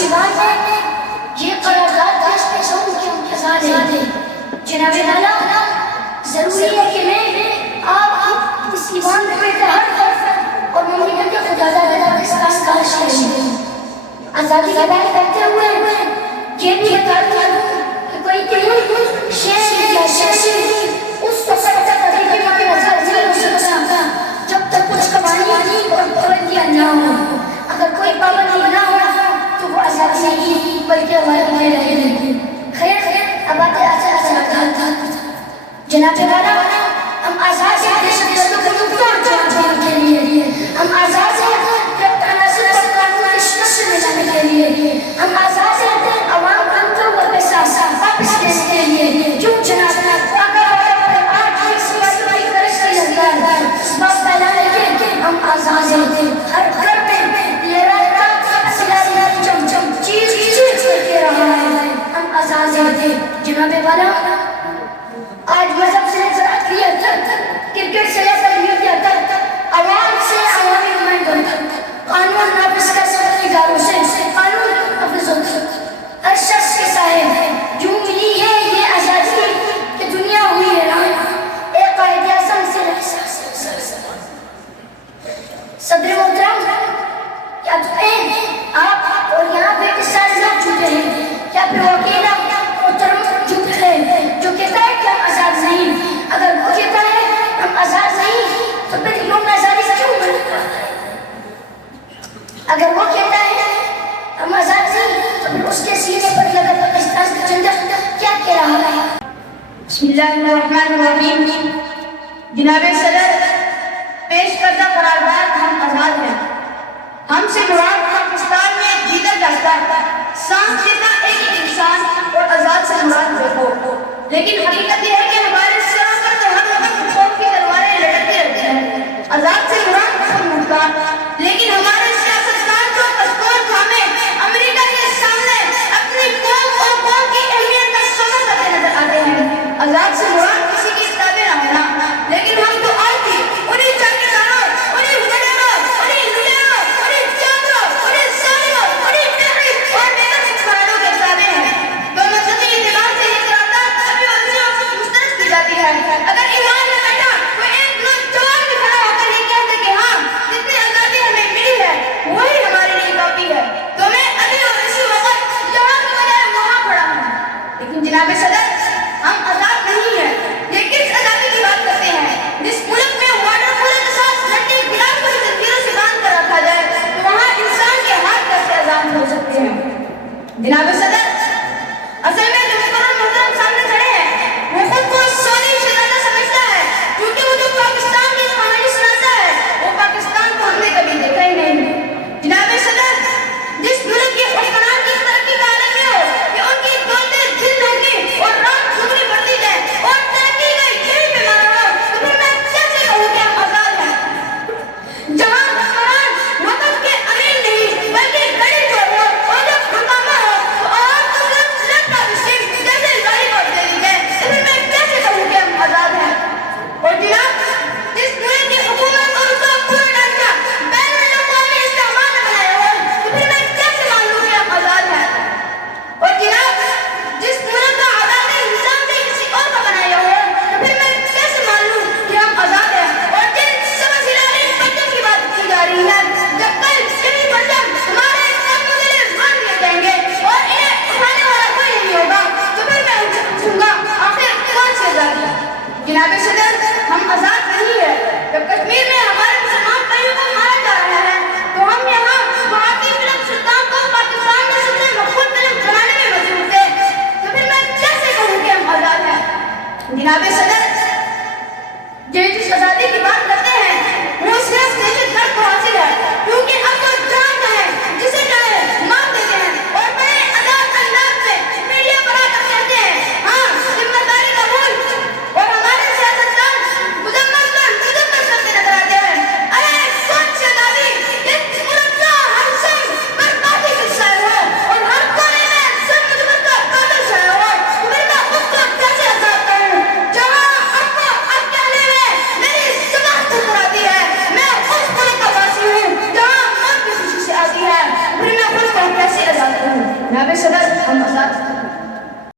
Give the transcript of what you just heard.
دیوان میں یہ قرارداد پیش پیش ہوں کہ ان کے ساتھ ہے جناب والا ضروری ہے کہ میں آپ اس دیوان میں ہر طرف اور مملکت خدا پاکستان کا شہری آزادی کی بات کرتے ہوئے یہ بھی بتاتا ہوں کہ کوئی کہیں شہر یا شہری اس وقت تک حقیقی معنی آزاد نہیں ہو سکتا جب تک کچھ قوانین اور پابندیاں نہ ہوں. اگر کوئی پابندی نہ ہو تو وہ آزادی نہیں بلکہ ہماری رہے گی. خیر اب آتے جناب والا ہم آزاد ہیں دہشت گردوں کو توڑ جواب کے لیے. ہم آزاد ہیں عناصر اور قانون کی شکست میں جانے کے لیے. ہم آزاد ہیں عوام کو وہ پیسہ واپس لینے کے لیے. کیوں جناب ہم آزاد ہیں. ہر گھر میں یہ رہتا سلاری چم چم چیز چیز کرتے رہا ہے. ہم آزاد ہیں جناب والا. آج مذہب سے زراعت لیا کرکٹ سے لے کر میڈیا تک عوام سے عوامی نمائندوں تک قانون نافذ کر سکتے اداروں سے قانون نافذ ہوتا ہر شخص کے صاحب ہے. جو ملی ہے یہ آزادی کہ دنیا ہوئی حیران ایک قائد اعظم سے صدر محترم کیا تمہیں آپ اور یہاں پہ سارے لوگ جھوٹے ہیں؟ کیا پھر وہ اکیلا محترم جھوٹ ہے جو کہتا ہے کہ ہم آزاد نہیں؟ اگر وہ کہتا ہے ہم آزاد نہیں تو پھر لوگ آزادی کیوں ملتا ہے؟ اگر وہ کہتا ہے ہم آزاد نہیں تو پھر اس کے سینے پر لگا پاکستان کا جھنڈا کیا کہہ رہا ہے؟ بسم اللہ الرحمن الرحیم. جناب صدر پیش کردہ قرارداد ہم آزاد ہیں. ہم سے مراد پاکستان میں جیتا جاتا سانس جتنا ایک انسان اور آزاد سے مراد دیکھو. لیکن حقیقت یہ ہے کہ ہمارے سروں پر تو ہم خوف کی تلواریں لٹکتی رہتی ہیں. آزاد سے مراد خود مختار. لیکن ہمارے سیاستدان جو پسپورٹ تھامے امریکہ کے سامنے اپنی قوم اور قوم کی اہمیت کا سودا کرتے نظر آتے ہیں. آزاد سے مراد کسی کی تابع نہ ہونا. لیکن ہم تو آج بھی انہیں چاکیداروں انہیں وڈیروں انہیں لوٹیروں انہیں چاندروں انہیں ظالموں انہیں تحریک اور بیگم حکمرانوں کے تابع ہیں. تو مذہبی اعتبار سے یہ قرارداد ابھی اور مسترد کی جاتی ہے. اگر ایمان میں بیٹھا کوئی ایک نوجوان بھی کھڑا ہو کر یہ کہتے کہ ہاں جتنی آزادی ہمیں ملی ہے وہی ہمارے لیے کافی ہے تو میں ابھی اور اسی وقت یہاں کی بجائے وہاں کھڑا ہوں. لیکن جناب صدر ہم آزاد نہیں ہیں. یہ کس آزادی کی بات کرتے ہیں جس ملک میں وارڈر پورے کے ساتھ لڑکے گلاس کو زنجیروں سے باندھ کر رکھا جائے تو وہاں انسان کے ہاتھ کیسے آزاد ہو سکتے ہیں؟ جناب صدر اصل میں جو مکرم محترم سامنے کھڑے ہیں وہ خود کو سعودی شہزادہ سمجھتا ہے کیونکہ وہ جو پاکستان کی کہانی سناتا ہے وہ پاکستان کو ہم نے کبھی دیکھا ہی نہیں. جناب صدر جس ملک کے حکمران کی ترقی کا عالم یہ ہو کہ ان کی دولتیں دن ہوں گی اور رات دگنی بڑھتی جائے اور ترقی کا یہی پیمانہ ہو تو پھر میں کیسے کہوں کہ ہم آزاد ہیں؟ جہاں حکمران وطن کے امین نہیں بلکہ گڑی چور ہو اور جب ہنگامہ ہو تو جناب صدر ہم آزاد